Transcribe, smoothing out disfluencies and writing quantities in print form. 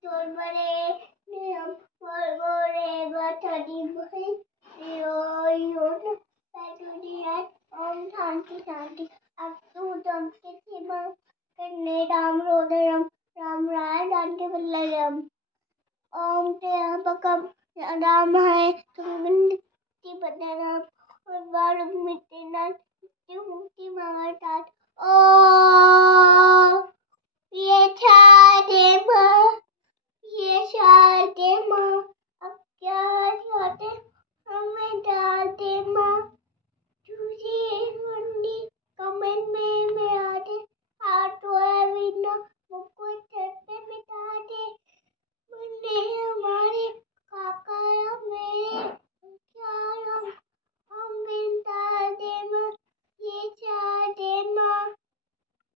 चोर बने नियम गोरे बचड़ी बही यो पैटुनिया ओम शांति शांति अब तू दम के सीमा करने राम रोदरम राम राय जानकी वल्लभम ओम त्र्यंबकम राम है सुगंधि बदनम और बाल मिट्टी मुक्ति मांगता